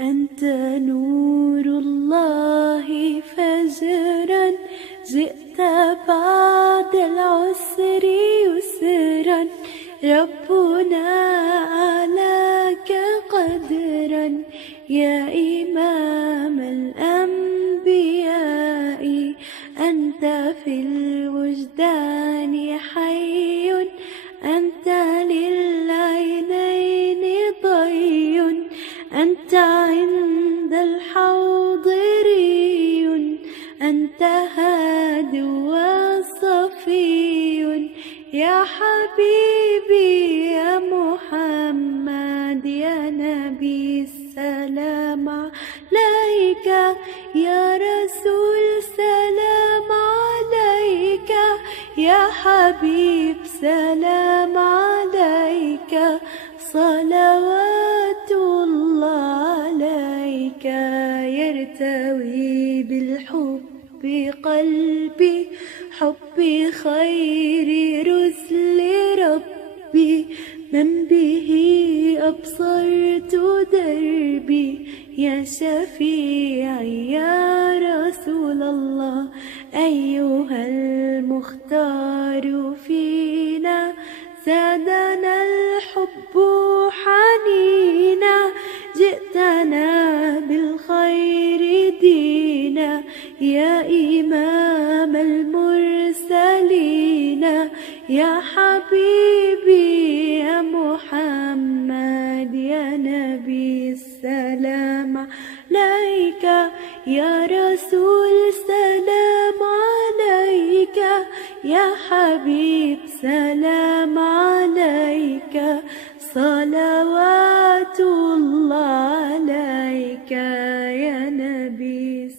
أنت نور الله فجرا، جئت بعد العسر يسرا، ربنا أعلاك قدرا، يا إمام الأنبياء. أنت في الوجدان حي، أنت للعينين ضي، أنت عند الحوض ري، أنت هاد وصفي، يا حبيبي يا محمد، يا نبي السلام عليك، يا رسول سلام عليك، يا حبيب سلام عليك، صلوات الله عليك. يرتوي بالحب قلبي، حب خير رسل ربي، من به أبصرت دربي، يا شفيعي يا رسول الله. أيها المختار فينا، زادنا الحب حنينا، جئتنا بالخير دينا، يا إمام المرسلين، يا حبيبي يا محمد، يا نبي السلام عليك، يا رسول سلام عليك، يا حبيب سلام عليك، صلوات الله عليك يا نبي.